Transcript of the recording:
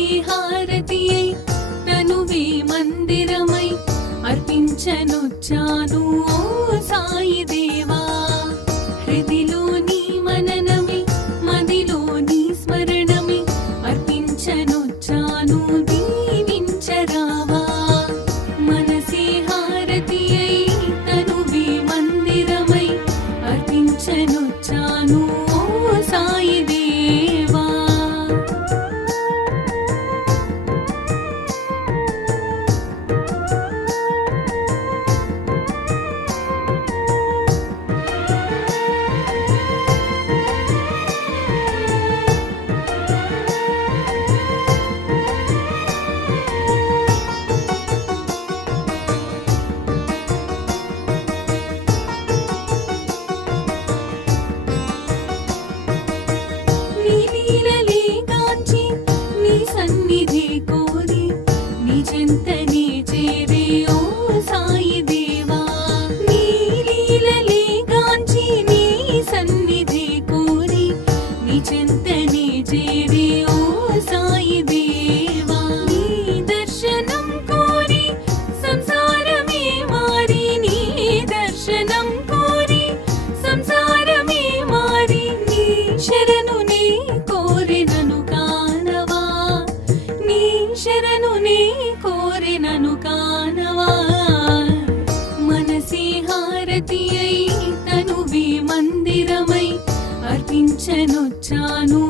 మనసే హారతియై తనువే మందిరమై అర్పించనొచ్చాను ఓ సాయి దేవా. హృదిలోని మననమే మదిలోని స్మరణమే అర్పించనొచ్చాను దీవించరావా. మనసే హారతియై తనువే మందిరమై అర్పించనొచ్చాను ఓ సాయి దేవా. నీ లీలలే గాంచి నీ సన్నిధి కోరి నీ చెంతనే చేరే ఓ సాయి దేవా. నీ లీలలే గాంచి నీ సన్నిధి కోరి నీ చెంతనే చేరే ఓ సాయి దేవా. నీ దర్శనం కోరి సంసారమే మారి నీ దర్శనం కోరి సంసారమే మారి నీ శరణు నీ కోరినను కానవా. నీ శరణు నీ కోరినను కానవా. మనసే హారతియై తనువే మందిరమై అర్పించనొచ్చాను